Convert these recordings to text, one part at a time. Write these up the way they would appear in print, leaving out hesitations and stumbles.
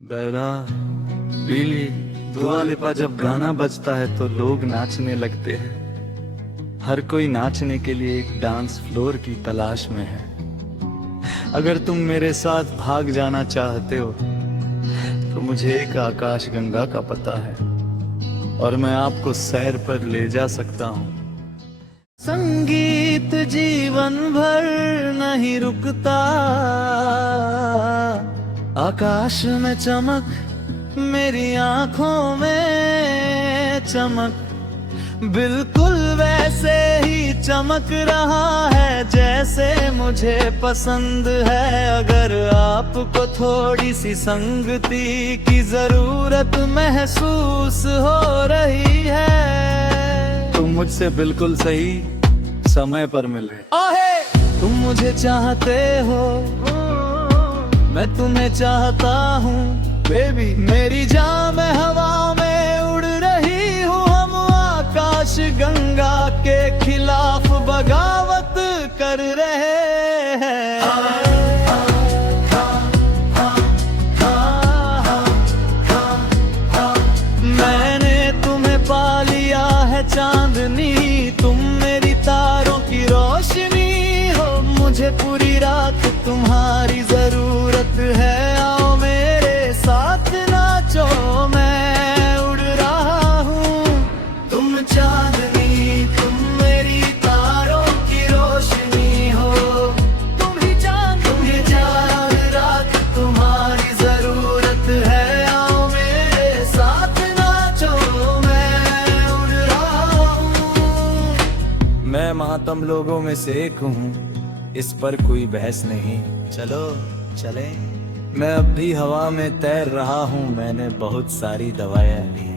बहरा पीली दुआ लिपा जब गाना बजता है तो लोग नाचने लगते हैं। हर कोई नाचने के लिए एक डांस फ्लोर की तलाश में है। अगर तुम मेरे साथ भाग जाना चाहते हो तो मुझे एक आकाश गंगा का पता है और मैं आपको सैर पर ले जा सकता हूँ। संगीत जीवन भर नहीं रुकता, आकाश में चमक मेरी आंखों में चमक बिल्कुल वैसे ही चमक रहा है जैसे मुझे पसंद है। अगर आपको थोड़ी सी संगति की जरूरत महसूस हो रही है तो मुझसे बिल्कुल सही समय पर मिले। तुम मुझे चाहते हो, मैं तुम्हें चाहता हूँ बेबी, मेरी जान में हवा में उड़ रही हूँ। हम आकाश गंगा के खिलाफ बगावत कर रहे हैं। मैंने तुम्हें पा लिया है चांदनी, तुम मेरी तारों की रोशनी हो। मुझे पूरी रात तुम्हारी जरूरत है, आओ मेरे साथ नाचो, मैं उड़ रहा हूँ। तुम चांदनी, तुम मेरी तारों की रोशनी हो। तुम ही चांद, तुम ही चांद, रात तुम्हारी जरूरत है, आओ मेरे साथ नाचो, मैं उड़ रहा हूँ। मैं महात्म लोगों में से एक हूँ, इस पर कोई बहस नहीं, चलो चले। मैं अब भी हवा में तैर रहा हूँ, मैंने बहुत सारी दवाएं ली।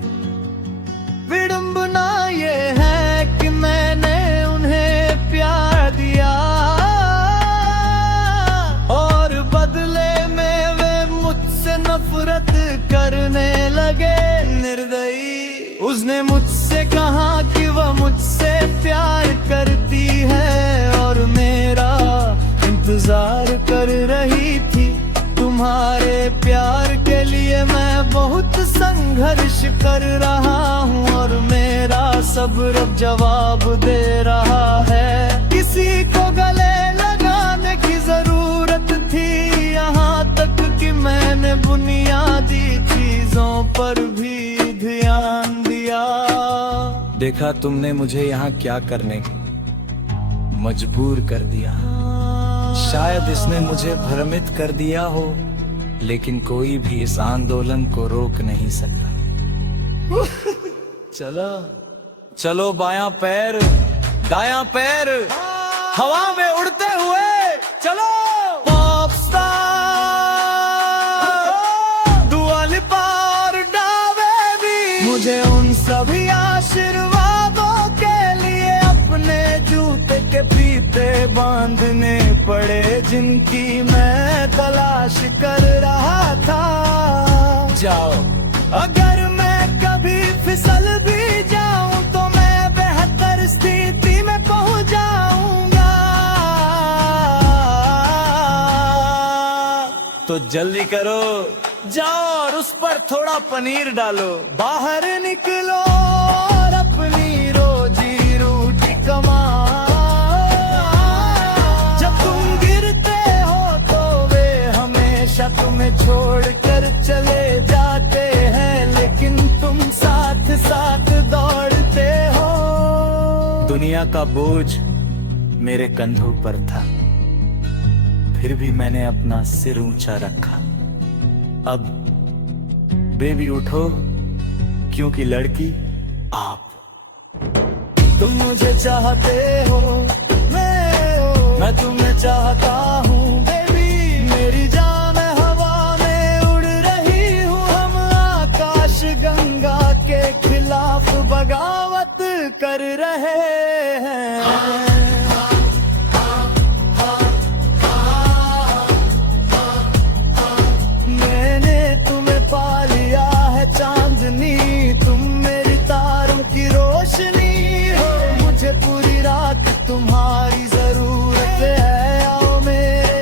विडंबना ये है कि मैंने उन्हें प्यार दिया और बदले में वे मुझसे नफरत करने लगे। निर्दयी, उसने मुझसे कहा कि वह मुझसे प्यार करती है और मेरा इंतजार कर रही थी। तुम्हारे प्यार के लिए मैं बहुत संघर्ष कर रहा हूँ और मेरा सब्र अब जवाब दे रहा है। किसी को गले लगाने की जरूरत थी, यहाँ तक कि मैंने बुनियादी चीजों पर भी ध्यान दिया। देखा तुमने मुझे यहाँ क्या करने की मजबूर कर दिया। शायद इसने मुझे भ्रमित कर दिया हो, लेकिन कोई भी इस आंदोलन को रोक नहीं सकता। चलो चलो, बायां पैर दायां पैर हवा में उड़ते हुए चलो। पॉपस्टार दुआ लिपा और डावे भी, मुझे उन सभी आशीर्वादों के लिए अपने जूते के फीते बांधने पड़े जिनकी मैं तलाश कर रहा था। जाओ, अगर मैं कभी फिसल भी जाऊं तो मैं बेहतर स्थिति में पहुंच जाऊंगा। तो जल्दी करो, जाओ और उस पर थोड़ा पनीर डालो। बाहर निकलो और अपनी रोजी रोटी कमाओ। तुम्हें छोड़कर चले जाते हैं, लेकिन तुम साथ साथ दौड़ते हो। दुनिया का बोझ मेरे कंधों पर था, फिर भी मैंने अपना सिर ऊंचा रखा। अब बेबी उठो, क्योंकि लड़की आप। तुम मुझे चाहते हो, मैं तुम्हें चाहता हूँ बेबी, मेरी जान गंगा के खिलाफ बगावत कर रहे हैं। मैंने तुम्हें पा लिया है चांदनी, तुम मेरी तारों की रोशनी हो। मुझे पूरी रात तुम्हारी जरूरत है, आओ मेरे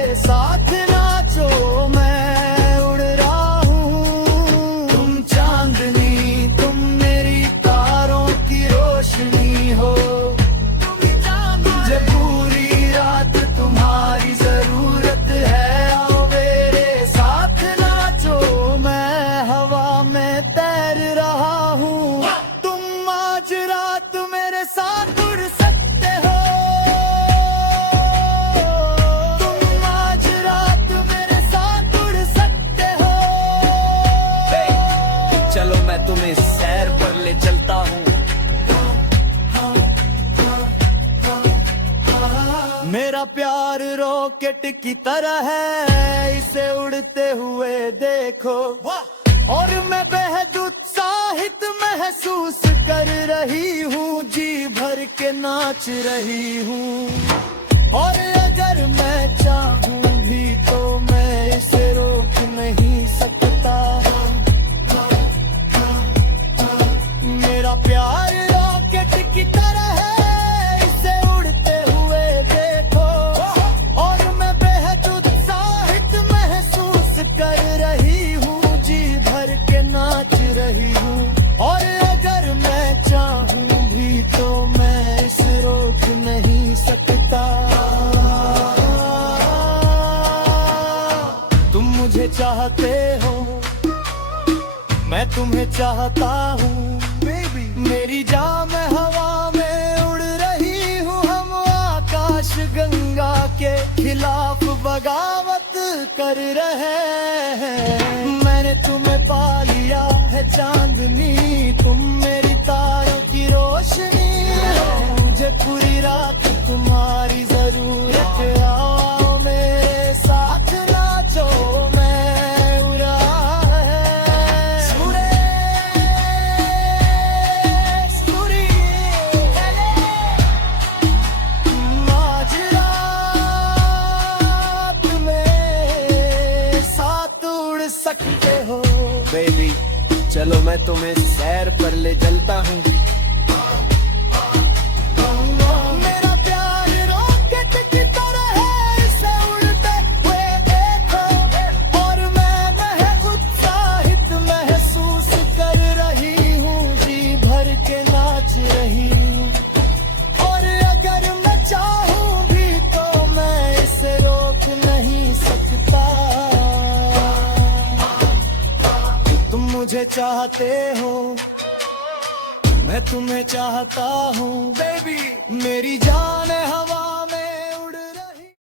रॉकेट की तरह है, इसे उड़ते हुए देखो। और मैं बेहद उत्साहित महसूस कर रही हूँ, जी भर के नाच रही हूँ। और अगर मैं चाहूँ भी तो मैं इसे रोक नहीं सकता। मेरा प्यार रॉकेट की तरह है, इसे उड़ते हुए देखो। और मैं बेहद उत्साहित महसूस कर रही हूँ, जी भर के नाच रही हूँ। और अगर मैं चाहूँ भी तो मैं इसे रोक नहीं सकता। तुम मुझे चाहते हो, मैं तुम्हें चाहता हूँ। मेरी जान में हवा में उड़ रही हूँ, हम आकाश गंगा के खिलाफ बगावत कर रहे हैं। मैंने तुम्हें पा लिया है चांदनी, तुम मेरी तारों की रोशनी हो। मुझे पूरी रात तुम्हारी जरूरत है, आओ मेरे साथ नाचो, मैं उड़ा है सूरे सूरी। आज रात में साथ उड़ सकते हो। बेबी चलो मैं तुम्हें सैर पर ले चलता हूँ। मेरा प्यार रॉकेट की तरह है, इसे उड़ते हुए देखो। और मैं उत्साहित महसूस कर रही हूँ, जी भर के नाच रही हूँ। और अगर मैं चाहूँ भी तो मैं इसे रोक नहीं सकता। तुम मुझे चाहते हो, मैं तुम्हें चाहता हूँ। बेबी मेरी जान है हवा